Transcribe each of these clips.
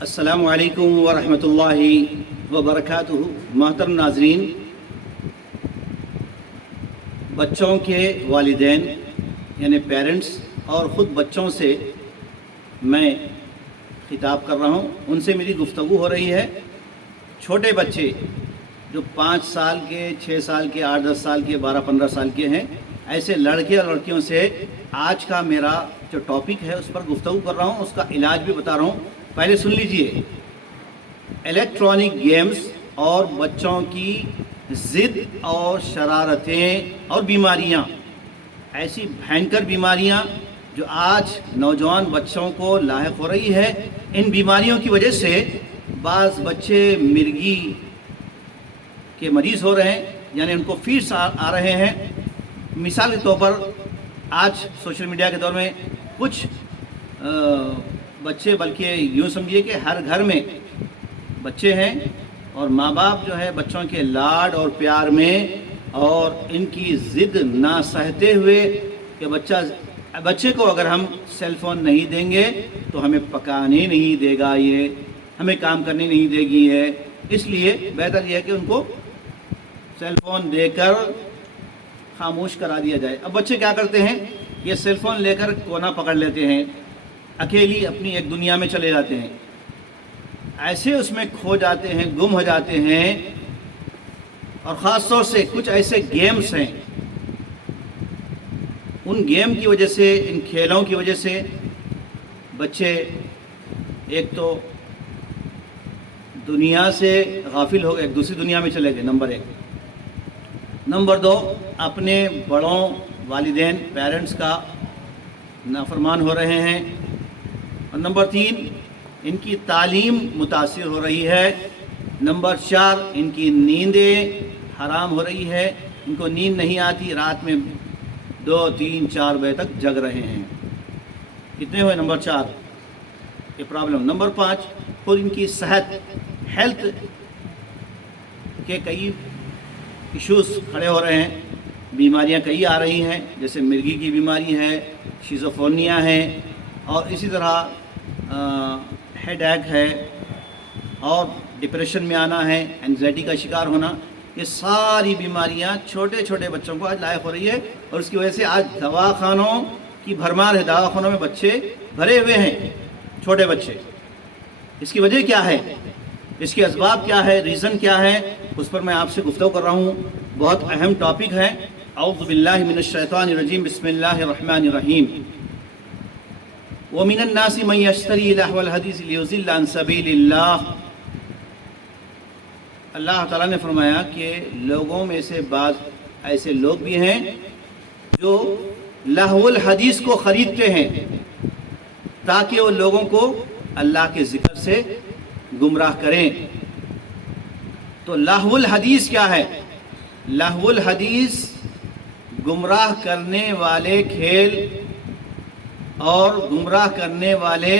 السلام علیکم ورحمۃ اللہ وبرکاتہ۔ محترم ناظرین، بچوں کے والدین یعنی پیرنٹس اور خود بچوں سے میں خطاب کر رہا ہوں، ان سے میری گفتگو ہو رہی ہے۔ چھوٹے بچے جو 5 سال کے، 6 سال کے، 8-10 سال کے، 12-15 سال کے ہیں، ایسے لڑکے اور لڑکیوں سے آج کا میرا جو ٹاپک ہے اس پر گفتگو کر رہا ہوں، اس کا علاج بھی بتا رہا ہوں۔ پہلے سن لیجئے، الیکٹرانک گیمز اور بچوں کی ضد اور شرارتیں اور بیماریاں، ایسی بھینکر بیماریاں جو آج نوجوان بچوں کو لاحق ہو رہی ہے۔ ان بیماریوں کی وجہ سے بعض بچے مرگی کے مریض ہو رہے ہیں، یعنی ان کو فیٹس آ رہے ہیں۔ مثال کے طور پر آج سوشل میڈیا کے دور میں کچھ بچے، بلکہ یوں سمجھیے کہ ہر گھر میں بچے ہیں، اور ماں باپ جو ہے بچوں کے لاڈ اور پیار میں اور ان کی ضد نہ سہتے ہوئے کہ بچے کو اگر ہم سیل فون نہیں دیں گے تو ہمیں پکانے نہیں دے گا، یہ ہمیں کام کرنے نہیں دے گی ہے، اس لیے بہتر یہ ہے کہ ان کو سیل فون دے کر خاموش کرا دیا جائے۔ اب بچے کیا کرتے ہیں، یہ سیل فون لے کر کونا پکڑ لیتے ہیں، اکیلی اپنی ایک دنیا میں چلے جاتے ہیں، ایسے اس میں کھو جاتے ہیں، گم ہو جاتے ہیں۔ اور خاص طور سے کچھ ایسے گیمز ہیں، ان گیم کی وجہ سے، ان کھیلوں کی وجہ سے بچے ایک تو دنیا سے غافل ہو گئے، ایک دوسری دنیا میں چلے گئے، نمبر 1۔ نمبر 2، اپنے بڑوں، والدین، پیرنٹس کا نافرمان ہو رہے ہیں۔ اور نمبر 3، ان کی تعلیم متاثر ہو رہی ہے۔ نمبر 4، ان کی نیندیں حرام ہو رہی ہے، ان کو نیند نہیں آتی، رات میں 2، 3، 4 بجے تک جگ رہے ہیں۔ کتنے ہوئے؟ نمبر 4 یہ پرابلم۔ نمبر 5، خود ان کی صحت، ہیلتھ کے کئی ایشوز کھڑے ہو رہے ہیں، بیماریاں کئی آ رہی ہیں، جیسے مرگی کی بیماری ہے، شیزوفرینیا ہے، اور اسی طرح ہیڈ ایک ہے، اور ڈپریشن میں آنا ہے، اینزائٹی کا شکار ہونا۔ یہ ساری بیماریاں چھوٹے چھوٹے بچوں کو آج لاحق ہو رہی ہے، اور اس کی وجہ سے آج دواخانوں کی بھرمار ہے، دواخانوں میں بچے بھرے ہوئے ہیں، چھوٹے بچے۔ اس کی وجہ کیا ہے، اس کے اسباب کیا ہے، ریزن کیا ہے، اس پر میں آپ سے گفتگو کر رہا ہوں۔ بہت اہم ٹاپک ہے۔ اعوذ باللہ من الشیطان الرجیم، بسم اللہ الرحمن الرحیم۔ وَمِنَ النَّاسِ مَن يَشْتَرِي لَهْوَ الْحَدِيثِ لِيُضِلَّ عَن سَبِيلِ اللَّهِ۔ اللہ تعالیٰ نے فرمایا کہ لوگوں میں سے بعض ایسے لوگ بھی ہیں جو لہو الحدیث کو خریدتے ہیں تاکہ وہ لوگوں کو اللہ کے ذکر سے گمراہ کریں۔ تو لہو الحدیث کیا ہے؟ لہو الحدیث گمراہ کرنے والے کھیل اور گمراہ کرنے والے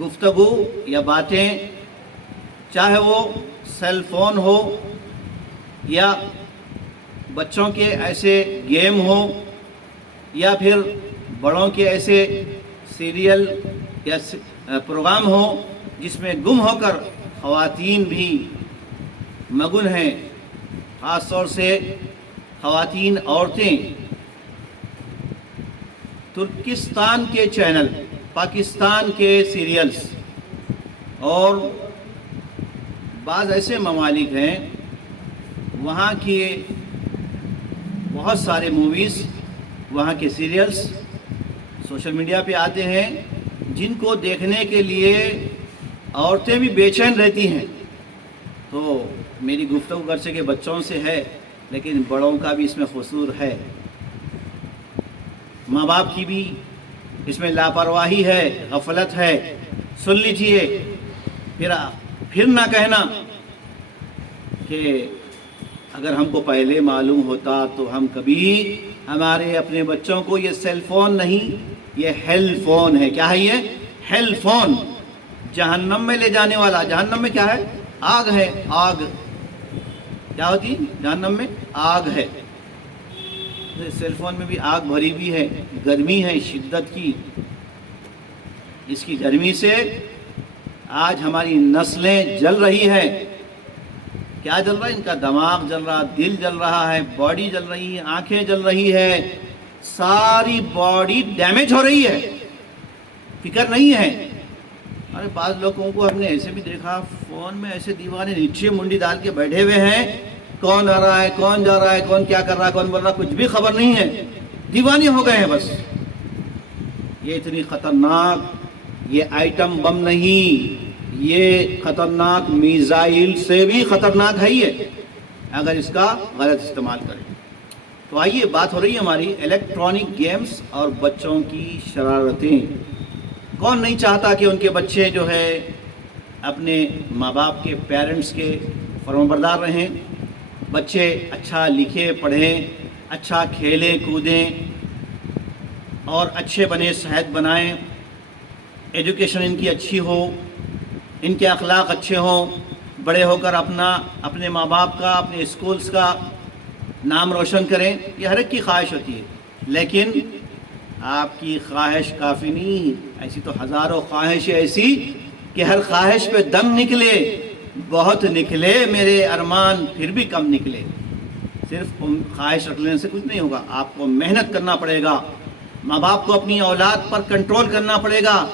گفتگو یا باتیں، چاہے وہ سیل فون ہو یا بچوں کے ایسے گیم ہو یا پھر بڑوں کے ایسے سیریل یا پروگرام ہو جس میں گم ہو کر خواتین بھی مگن ہیں، خاص طور سے خواتین، عورتیں۔ ترکستان کے چینل، پاکستان کے سیریلز اور بعض ایسے ممالک ہیں وہاں کی بہت سارے موویز، وہاں کے سیریلز سوشل میڈیا پہ آتے ہیں، جن کو دیکھنے کے لیے عورتیں بھی بے چین رہتی ہیں۔ تو میری گفتگو گرچہ کہ بچوں سے ہے، لیکن بڑوں کا بھی اس میں قصور ہے، ماں باپ کی بھی اس میں لاپرواہی ہے، غفلت ہے۔ سن لیجئے، پھر نہ کہنا کہ اگر ہم کو پہلے معلوم ہوتا تو ہم کبھی ہمارے اپنے بچوں کو یہ سیل فون نہیں، یہ ہیل فون ہے۔ کیا ہے یہ؟ ہیل فون، جہنم میں لے جانے والا۔ جہنم میں کیا ہے؟ آگ ہے، آگ۔ کیا ہوتی ہے جہنم میں؟ آگ ہے۔ سیل فون میں بھی آگ بھری ہوئی ہے، گرمی ہے شدت کی، اس کی گرمی سے آج ہماری نسلیں جل رہی ہے. کیا جل رہا ہے؟ ان کا دماغ جل رہا، دل جل رہا ہے، باڈی جل رہی ہے، آنکھیں جل رہی ہے، ساری باڈی ڈیمیج ہو رہی ہے. فکر نہیں ہے. ارے بعض لوگوں کو ہم نے ایسے بھی دیکھا فون میں ایسے دیوانے نیچے منڈی ڈال کے بیٹھے ہوئے ہیں، کون آ رہا ہے، کون جا رہا ہے، کون کیا کر رہا ہے، کون بول رہا ہے، کچھ بھی خبر نہیں ہے. دیوانے ہو گئے ہیں بس. یہ اتنی خطرناک، یہ آئٹم بم نہیں، یہ خطرناک میزائل سے بھی خطرناک ہے یہ، اگر اس کا غلط استعمال کریں. تو آئیے، بات ہو رہی ہے ہماری الیکٹرانک گیمز اور بچوں کی شرارتیں. کون نہیں چاہتا کہ ان کے بچے جو ہے اپنے ماں باپ کے، پیرنٹس کے فرمانبردار رہیں، بچے اچھا لکھیں پڑھیں، اچھا کھیلیں کودیں اور اچھے بنے، صحت بنائیں، ایجوکیشن ان کی اچھی ہو، ان کے اخلاق اچھے ہوں، بڑے ہو کر اپنے ماں باپ کا، اپنے اسکولز کا نام روشن کریں. یہ ہر ایک کی خواہش ہوتی ہے، لیکن آپ کی خواہش کافی نہیں. ایسی تو ہزاروں خواہش ایسی کہ ہر خواہش پہ دم نکلے، بہت نکلے میرے ارمان پھر بھی کم نکلے. صرف خواہش رکھ لینے سے کچھ نہیں ہوگا، آپ کو محنت کرنا پڑے گا. ماں باپ کو اپنی اولاد پر کنٹرول کرنا پڑے گا.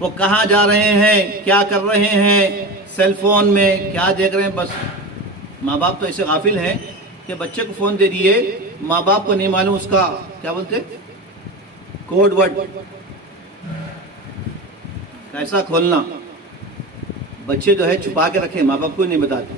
وہ کہاں جا رہے ہیں، کیا کر رہے ہیں، سیل فون میں کیا دیکھ رہے ہیں. بس ماں باپ تو ایسے غافل ہیں کہ بچے کو فون دے دیے، ماں باپ کو نہیں معلوم اس کا کیا بولتے کوڈ ورڈ کیسا کھولنا. بچے جو ہے چھپا کے رکھے، ماں باپ کو نہیں بتاتے.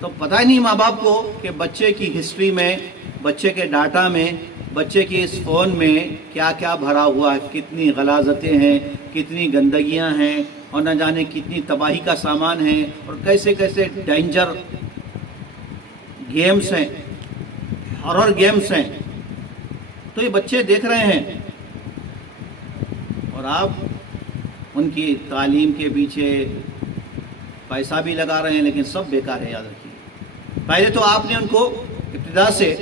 تو پتہ ہی نہیں ماں باپ کو کہ بچے کی ہسٹری میں، بچے کے ڈاٹا میں، بچے کی اس فون میں کیا کیا بھرا ہوا ہے، کتنی غلاظتیں ہیں، کتنی گندگیاں ہیں، اور نہ جانے کتنی تباہی کا سامان ہے، اور کیسے کیسے ڈینجر گیمز ہیں، ہارر گیمز ہیں. تو یہ بچے دیکھ رہے ہیں اور آپ ان کی تعلیم کے پیچھے پیسہ بھی لگا رہے ہیں، لیکن سب بیکار ہے. یاد رکھیے، پہلے تو آپ نے ان کو ابتدا سے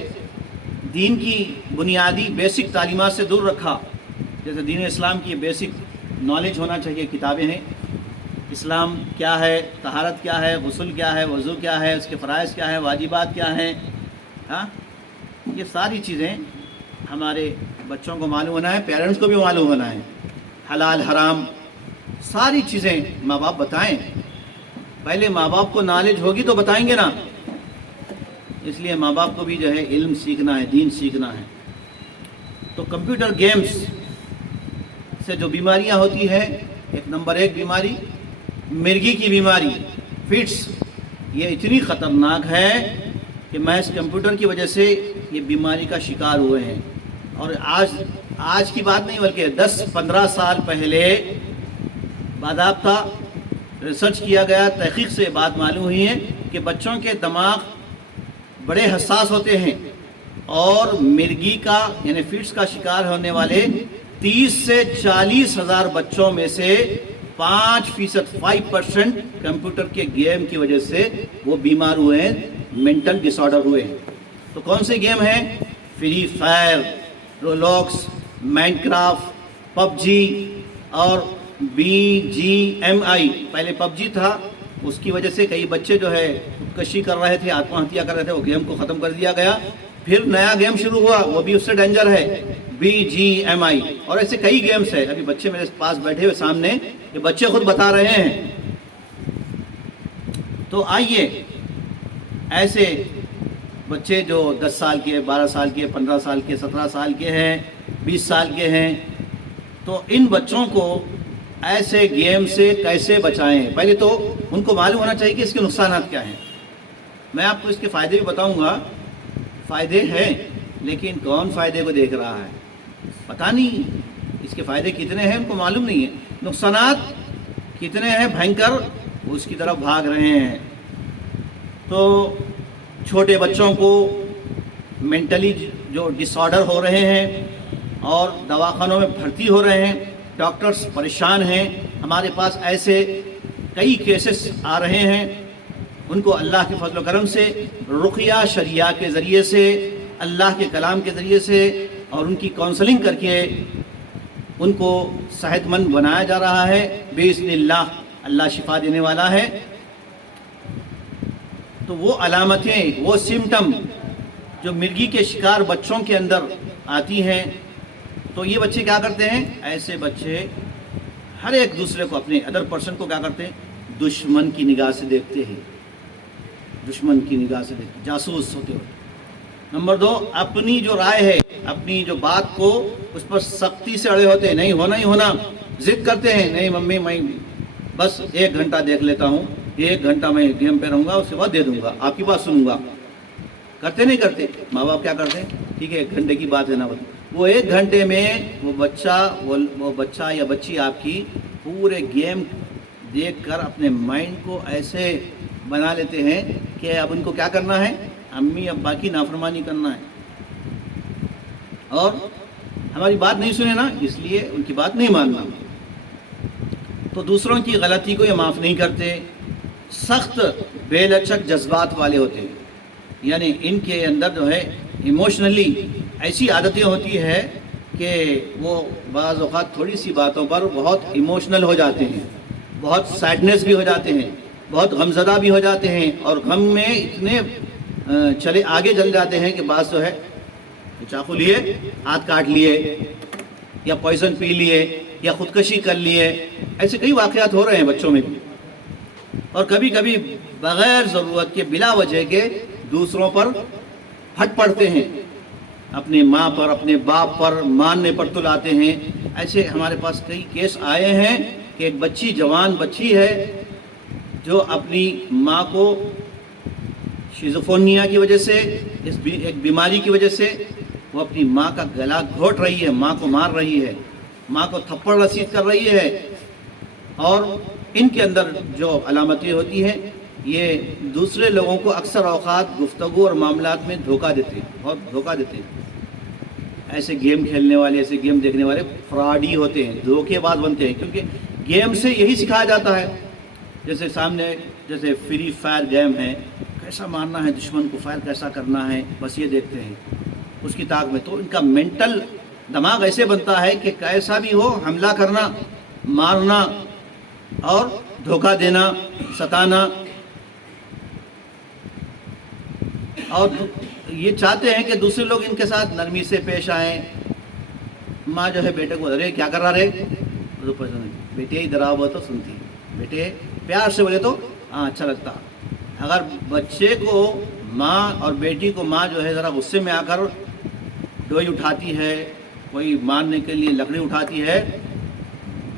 دین کی بنیادی بیسک تعلیمات سے دور رکھا. جیسے دین اسلام کی بیسک نالج ہونا چاہیے، کتابیں ہیں، اسلام کیا ہے، طہارت کیا ہے، غسل کیا ہے، وضو کیا ہے، اس کے فرائض کیا ہے، واجبات کیا ہیں. ہاں، یہ ساری چیزیں ہمارے بچوں کو معلوم ہونا ہے، پیرنٹس کو بھی معلوم ہونا ہے. حلال حرام ساری چیزیں ماں باپ بتائیں. پہلے ماں باپ کو نالج ہوگی تو بتائیں گے نا. اس لیے ماں باپ کو بھی جو ہے علم سیکھنا ہے، دین سیکھنا ہے. تو کمپیوٹر گیمز سے جو بیماریاں ہوتی ہیں، ایک نمبر 1 بیماری مرگی کی بیماری، فٹس. یہ اتنی خطرناک ہے کہ محض کمپیوٹر کی وجہ سے یہ بیماری کا شکار ہوئے ہیں. اور آج کی بات نہیں، بلکہ 10-15 سال پہلے باضابطہ ریسرچ کیا گیا، تحقیق سے بات معلوم ہوئی ہے کہ بچوں کے دماغ بڑے حساس ہوتے ہیں، اور مرگی کا یعنی فٹس کا شکار ہونے والے 30 سے 40 ہزار بچوں میں سے 5% 5% کمپیوٹر کے گیم کی وجہ سے وہ بیمار ہوئے ہیں، مینٹل ڈس آرڈر ہوئے ہیں. تو کون سے گیم ہیں؟ Free Fire, Roblox, Minecraft, PUBG اور BGMI. پہلے پب جی تھا، اس کی وجہ سے کئی بچے جو ہے خودکشی کر رہے تھے، آتما ہتیا کر رہے تھے، وہ گیم کو ختم کر دیا گیا. پھر نیا گیم شروع ہوا، وہ بھی اس سے ڈینجر ہے، BGMI. اور ایسے کئی گیمز ہیں. ابھی بچے میرے پاس بیٹھے ہوئے سامنے، یہ بچے خود بتا رہے ہیں. تو آئیے، ایسے بچے جو 10 سال کے، 12 سال کے، 15 سال کے، 17 سال کے ہیں، 20 سال کے ہیں، تو ان بچوں کو ایسے گیم سے کیسے بچائیں؟ پہلے تو ان کو معلوم ہونا چاہیے کہ اس کے نقصانات کیا ہیں. میں آپ کو اس کے فائدے بھی بتاؤں گا. فائدے ہیں، لیکن کون فائدے کو دیکھ رہا ہے پتہ نہیں. اس کے فائدے کتنے ہیں ان کو معلوم نہیں ہے، نقصانات کتنے ہیں بھینکر، اس کی طرف بھاگ رہے ہیں. تو چھوٹے بچوں کو مینٹلی جو ڈس آرڈر ہو رہے ہیں اور دواخانوں میں بھرتی ہو رہے ہیں، ڈاکٹرز پریشان ہیں. ہمارے پاس ایسے کئی کیسز آ رہے ہیں. ان کو اللہ کے فضل و کرم سے رقیہ شریعہ کے ذریعے سے، اللہ کے کلام کے ذریعے سے اور ان کی کونسلنگ کر کے ان کو صحت مند بنایا جا رہا ہے باذن اللہ، اللہ شفا دینے والا ہے۔ تو وہ علامتیں، وہ سمٹم جو مرگی کے شکار بچوں کے اندر آتی ہیں، تو یہ بچے کیا کرتے ہیں؟ ایسے بچے ہر ایک دوسرے کو، اپنے ادر پرسن کو کیا کرتے ہیں؟ دشمن کی نگاہ سے دیکھتے ہیں، دشمن کی نگاہ سے دیکھتے، جاسوس ہوتے ہوتے۔ نمبر 2، اپنی جو رائے ہے، اپنی جو بات کو اس پر سختی سے اڑے ہوتے ہیں، نہیں ہونا ہی ہونا، ضد کرتے ہیں، نہیں ممی میں بس 1 گھنٹہ دیکھ لیتا ہوں، 1 گھنٹہ میں گیم پہ رہوں گا، اس کے بعد دے دوں گا، آپ کی بات سنوں گا۔ کرتے نہیں کرتے؟ ماں باپ کیا کرتے ہیں؟ ٹھیک ہے 1 گھنٹے کی بات ہے نا، وہ 1 گھنٹے میں وہ بچہ یا بچی آپ کی پورے گیم دیکھ کر اپنے مائنڈ کو ایسے بنا لیتے ہیں کہ اب ان کو کیا کرنا ہے؟ امی ابا کی نافرمانی کرنا ہے، اور ہماری بات نہیں سنے نا، اس لیے ان کی بات نہیں ماننا۔ تو دوسروں کی غلطی کو یہ معاف نہیں کرتے، سخت بے لچک جذبات والے ہوتے ہیں، یعنی ان کے اندر جو ہے ایموشنلی ایسی عادتیں ہوتی ہے کہ وہ بعض اوقات تھوڑی سی باتوں پر بہت ایموشنل ہو جاتے ہیں، بہت سیڈنس بھی ہو جاتے ہیں، بہت غمزدہ بھی ہو جاتے ہیں، اور غم میں اتنے آگے چل جاتے ہیں کہ بعض جو ہے چاقو لیے ہاتھ کاٹ لیے، یا پوائزن پی لیے، یا خودکشی کر لیے۔ ایسے کئی واقعات ہو رہے ہیں بچوں میں بھی، اور کبھی کبھی بغیر ضرورت کے، بلا وجہ کے دوسروں پر پھٹ پڑتے ہیں، اپنے ماں پر، اپنے باپ پر، ماننے پر تلاتے ہیں۔ ایسے ہمارے پاس کئی کیس آئے ہیں کہ ایک بچی، جوان بچی ہے، جو اپنی ماں کو شیزوفرینیا کی وجہ سے، ایک بیماری کی وجہ سے، وہ اپنی ماں کا گلا گھونٹ رہی ہے، ماں کو مار رہی ہے، ماں کو تھپڑ رسید کر رہی ہے۔ اور ان کے اندر جو علامتیں ہوتی ہیں، یہ دوسرے لوگوں کو اکثر اوقات گفتگو اور معاملات میں دھوکہ دیتے ہیں، بہت دھوکہ دیتے ہیں۔ ایسے گیم کھیلنے والے، ایسے گیم دیکھنے والے فراڈی ہوتے ہیں، دھوکے باز بنتے ہیں، کیونکہ گیم سے یہی سکھایا جاتا ہے۔ جیسے سامنے جیسے فری فائر گیم ہے، کیسا مارنا ہے دشمن کو، فائر کیسا کرنا ہے، بس یہ دیکھتے ہیں اس کی طاق میں۔ تو ان کا مینٹل دماغ ایسے بنتا ہے کہ کیسا بھی ہو، حملہ کرنا، مارنا اور دھوکہ دینا، ستانا، اور یہ چاہتے ہیں کہ دوسرے لوگ ان کے ساتھ نرمی سے پیش آئیں۔ ماں جو ہے بیٹے کو، ارے کیا کر رہا رے، بیٹے ادھر آؤ تو سنتی، بیٹے پیار سے بولے تو ہاں اچھا لگتا۔ اگر بچے کو ماں اور بیٹی کو ماں جو ہے ذرا غصے میں آ کر ڈوئی اٹھاتی ہے، کوئی مارنے کے لیے لکڑی اٹھاتی ہے،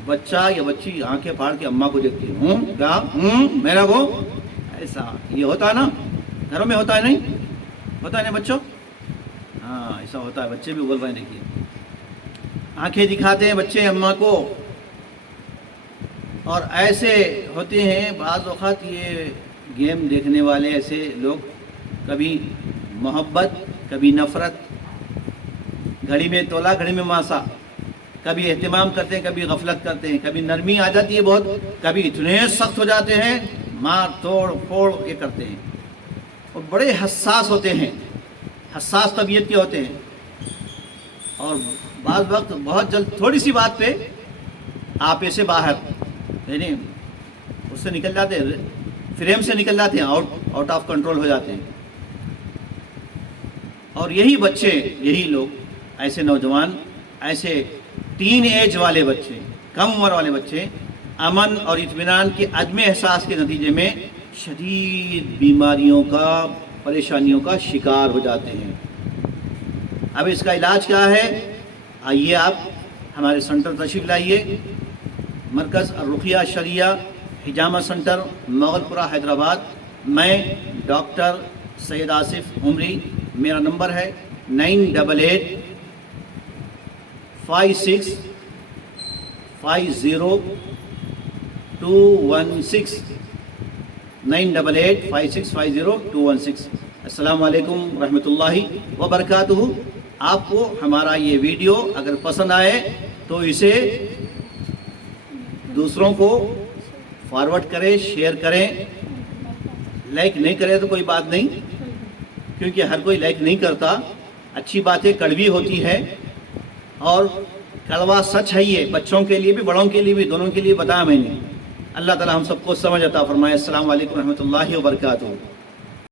بچہ یا بچی آنکھیں پھاڑ کے اماں کو دیکھتی ہے، کیا میرا کو، ایسا یہ ہوتا ہے نا، گھروں میں ہوتا ہے نہیں؟ ہوتا ہے نا بچوں؟ ہاں ایسا ہوتا ہے، بچے بھی بول رہے ہیں، دیکھیے آنکھیں دکھاتے ہیں بچے اماں کو، اور ایسے ہوتے ہیں بعض اوقات یہ گیم دیکھنے والے ایسے لوگ، کبھی محبت، کبھی نفرت، گھڑی میں تولا گھڑی میں ماسا، کبھی اہتمام کرتے ہیں، کبھی غفلت کرتے ہیں، کبھی نرمی آ جاتی ہے بہت، کبھی اتنے سخت ہو جاتے ہیں، مار توڑ پھوڑ یہ کرتے ہیں، اور بڑے حساس ہوتے ہیں، حساس طبیعت کے ہوتے ہیں، اور بعض وقت بہت جلد تھوڑی سی بات پہ آپے سے باہر، یعنی اس سے نکل جاتے ہیں، فریم سے نکل جاتے ہیں، آؤٹ آف کنٹرول ہو جاتے ہیں۔ اور یہی بچے، یہی لوگ، ایسے نوجوان، ایسے ٹین ایج والے بچے، کم عمر والے بچے، امن اور اطمینان کے عدم احساس کے نتیجے میں شدید بیماریوں کا، پریشانیوں کا شکار ہو جاتے ہیں۔ اب اس کا علاج کیا ہے؟ آئیے آپ ہمارے سنٹر تشریف لائیے، مرکز الرقیہ شرعیہ حجامہ سنٹر، مغل پورہ، حیدرآباد۔ میں ڈاکٹر سید آصف عمری، میرا نمبر ہے 988 56 50 216 988 56 50 216۔ السلام علیکم ورحمۃ اللہ وبرکاتہ۔ آپ کو ہمارا یہ ویڈیو اگر پسند آئے تو اسے دوسروں کو فارورڈ کریں، شیئر کریں، لائک نہیں کرے تو کوئی بات نہیں، کیونکہ ہر کوئی لائک نہیں کرتا، اچھی باتیں کڑوی ہوتی ہے، اور کڑوا سچ ہے یہ، بچوں کے لیے بھی بڑوں کے لیے بھی، دونوں کے لیے بتایا میں نے۔ اللہ تعالی ہم سب کو سمجھ عطا فرمائے۔ السلام علیکم ورحمۃ اللہ وبرکاتہ۔